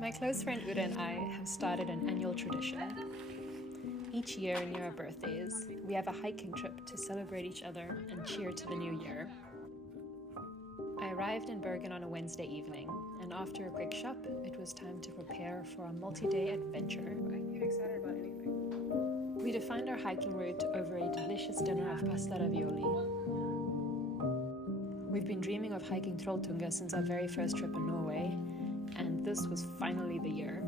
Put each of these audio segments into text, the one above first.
My close friend Uda and I have started an annual tradition. Each year near our birthdays, we have a hiking trip to celebrate each other and cheer to the new year. I arrived in Bergen on a Wednesday evening, and after a quick shop, it was time to prepare for a multi-day adventure. I can get excited about anything. We defined our hiking route over a delicious dinner of pasta ravioli. We've been dreaming of hiking Trolltunga since our very first trip in Norway, and this was finally the year.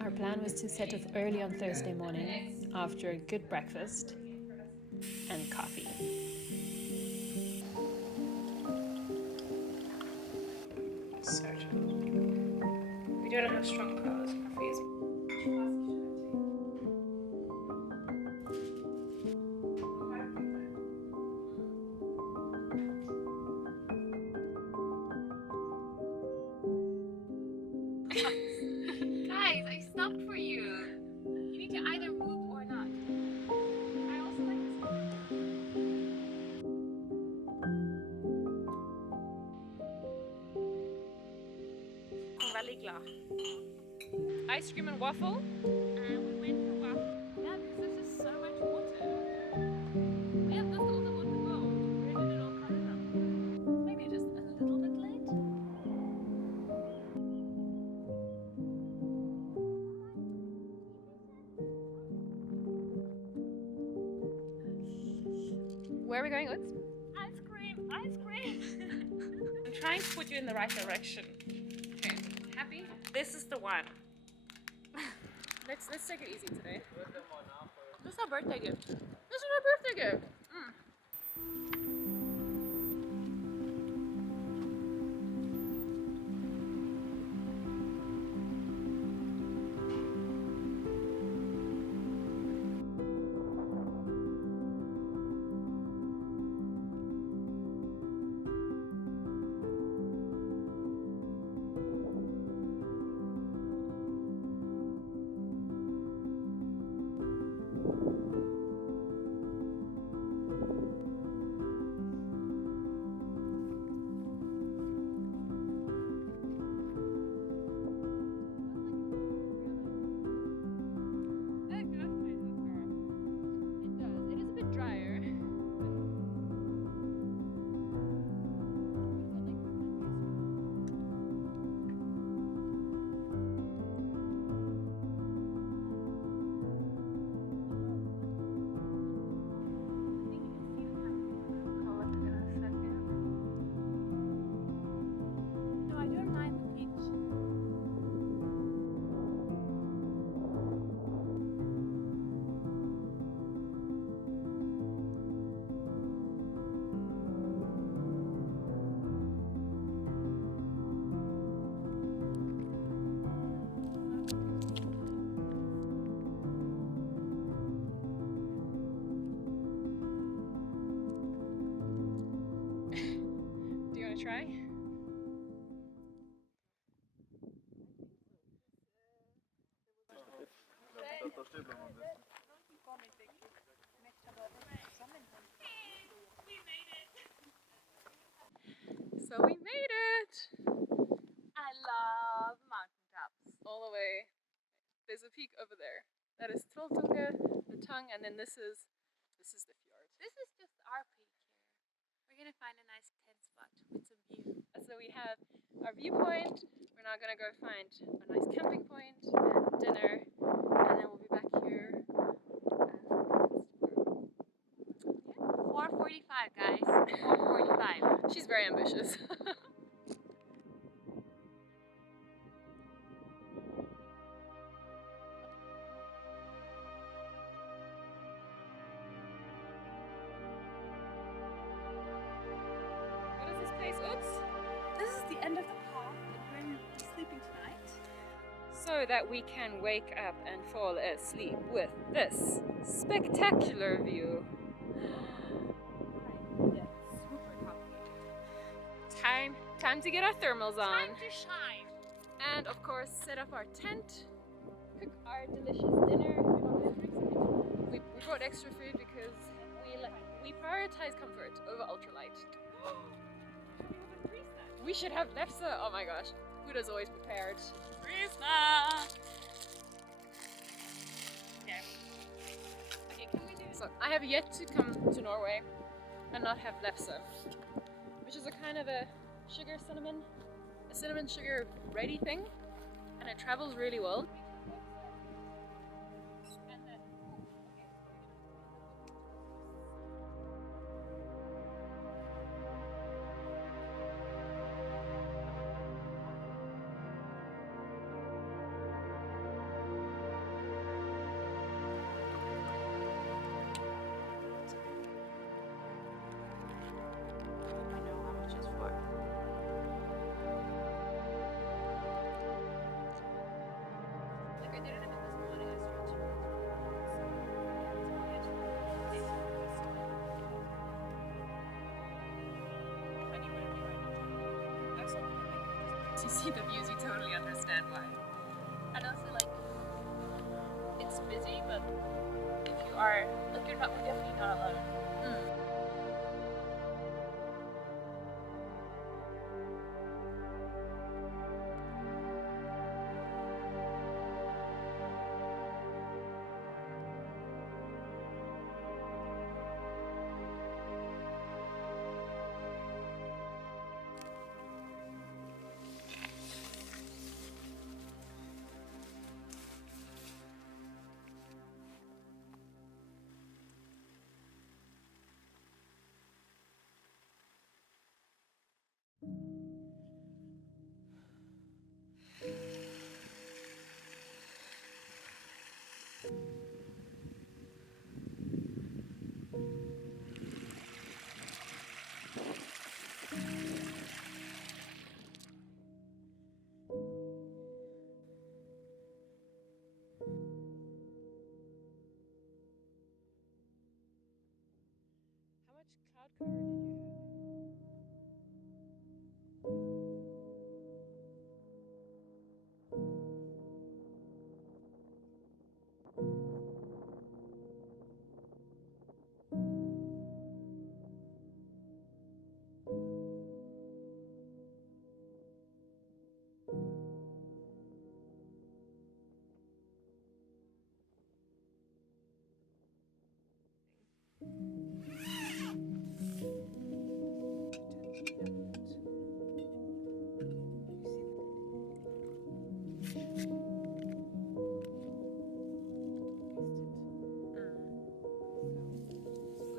Our plan was to set off early on Thursday morning after a good breakfast and coffee. So chill. We don't have strong colors. Coffee is. Guys, I stopped for you. You need to either move or not. I also like this. I'm really glad. Ice cream and waffle? And we went for waffle. Yeah, because there's just so much water. Yeah, that's all the water go. Where did it all come from? Maybe just a little bit late. Where are we going, Utz? Ice cream, ice cream. I'm trying to put you in the right direction. Okay, happy? This is the one. Let's take it easy today. This is our birthday gift. This is our birthday gift. Do you want to try? So we made it! I love mountaintops. All the way. There's a peak over there. That is Trolltunga, the tongue, and then this is the fjord. This is just our peak here. We're gonna find a nice tent spot with some view. So we have our viewpoint. We're now gonna go find a nice camping point and dinner, and then we'll be back here. 4:45, guys. 4:45. She's very ambitious. What is this place, Oops? This is the end of the path, and we're going to be sleeping tonight. So that we can wake up and fall asleep with this spectacular view. Yeah, super comfy. Time to get our thermals on. Time to shine. And of course set up our tent, cook our delicious dinner. we brought extra food because we prioritize comfort over ultralight. We should have lefse. Oh my gosh, Huda's always prepared. Prisma! Okay. Okay, can we do So I have yet to come to Norway and not have lefse, which is a kind of a cinnamon sugar ready thing, and it travels really well. I know how much it's for. Like I did it a bit this morning, I stretched To see the views, you totally understand why. and also like it's busy, but if you are like you're definitely not alone. How much cloud cover did you have?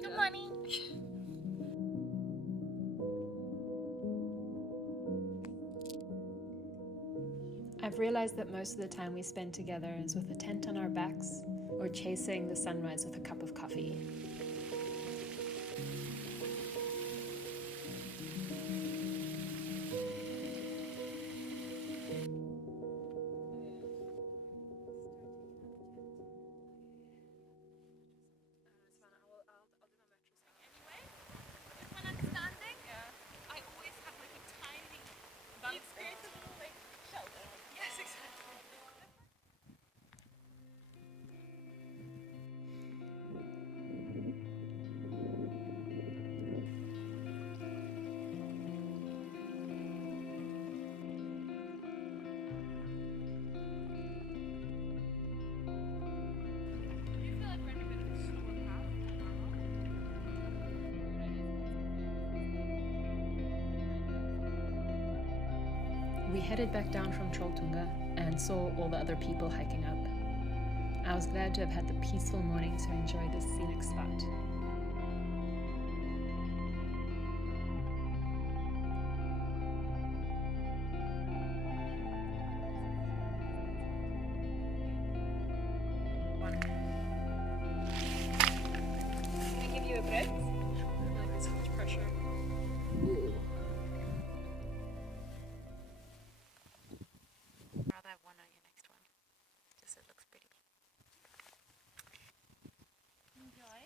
Good morning. I've realized that most of the time we spend together is with a tent on our backs or chasing the sunrise with a cup of coffee. Anyway, if when I'm standing, I always have like a tiny bunk space. A little like shelter. Yes, exactly. Do you feel like we're in a bit of a slower path than normal? We headed back down from Trolltunga and saw all the other people hiking up. I was glad to have had the peaceful morning to enjoy this scenic spot. Can I give you a breath? Like there's so much pressure. Rather have one on your next one. Just so it looks pretty. Enjoy.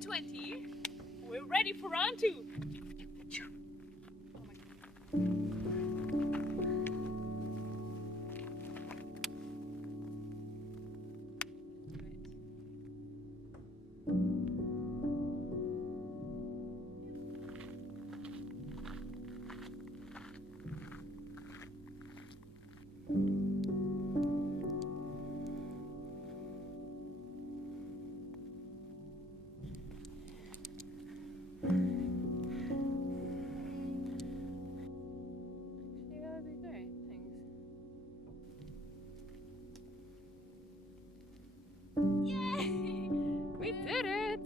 7:20. We're ready for round 2. We did it!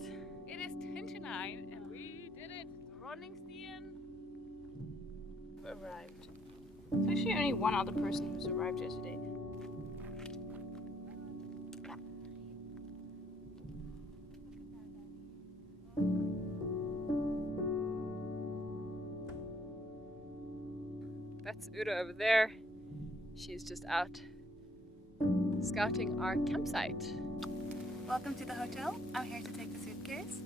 It is 10 to 9 and we did it. Dronningstien arrived. There's actually only one other person who's arrived here today. That's Uda over there. She's just out scouting our campsite. Welcome to the hotel. I'm here to take the suitcase.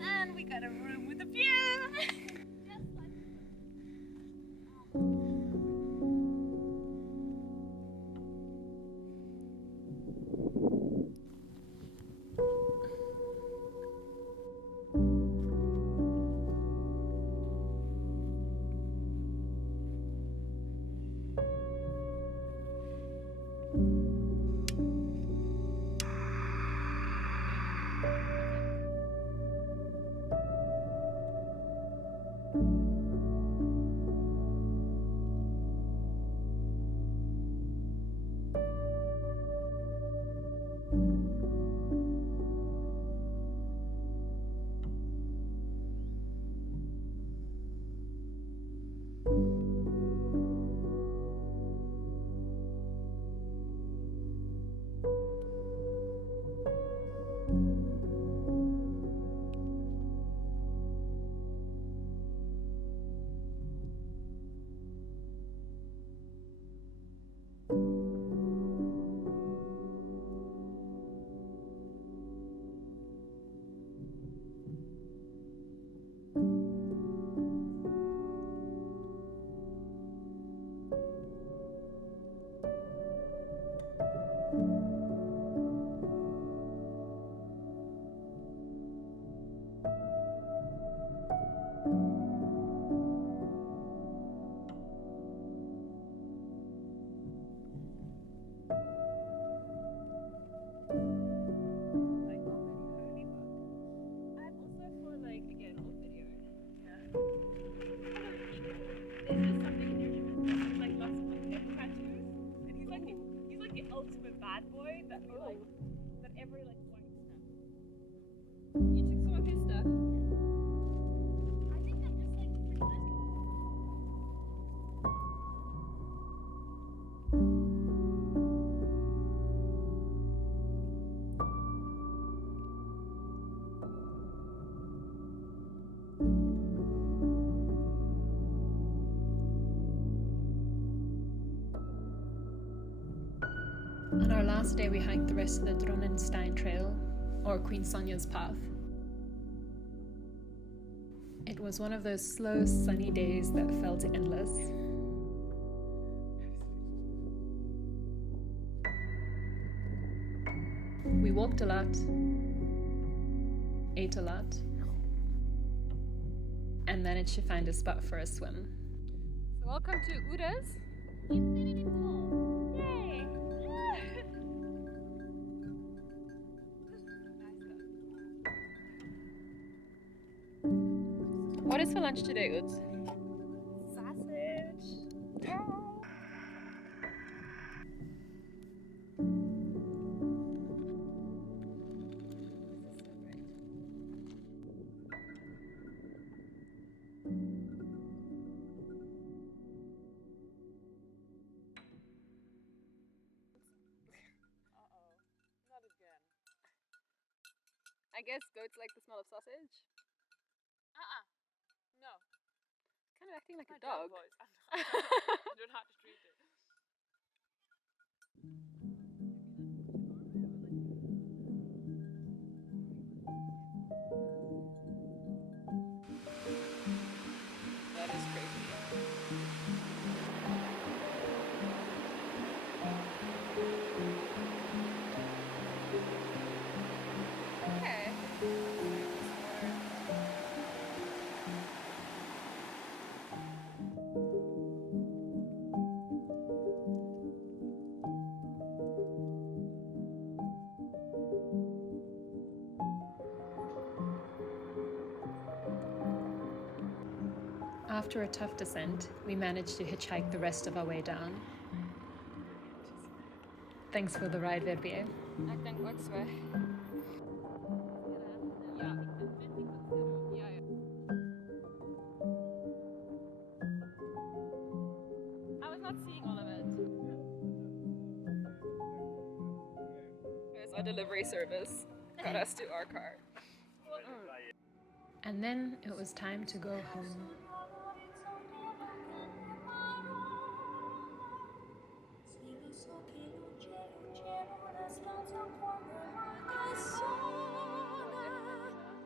And we got a room with a view! Bad boy that every like one snap. You took some of his stuff. I think I'm just like pretty little. On our last day, we hiked the rest of the Dronnenstein Trail, or Queen Sonia's Path. It was one of those slow, sunny days that felt endless. We walked a lot, ate a lot, and managed to find a spot for a swim. So welcome to Uda's Infinity Pool. Yay! What is for lunch today, Uds? Sausage. Not again. I guess goats like the smell of sausage. No. Kind of acting like a My dog. voice. I don't know how to treat it. After a tough descent, we managed to hitchhike the rest of our way down. Thanks for the ride, Verbier. Ik denk ook zo. Ja. Ja, ja. I was not seeing all of it. Here's our delivery service. Got us to our car. And then it was time to go home.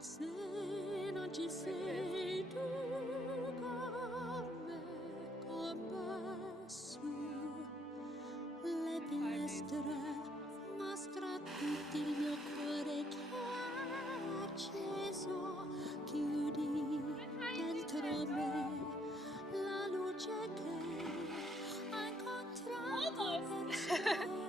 Se non ci sei tu con me su le finestre mostra tutto il mio cuore che è acceso, chiudi dentro me la luce che ho incontrato per sera.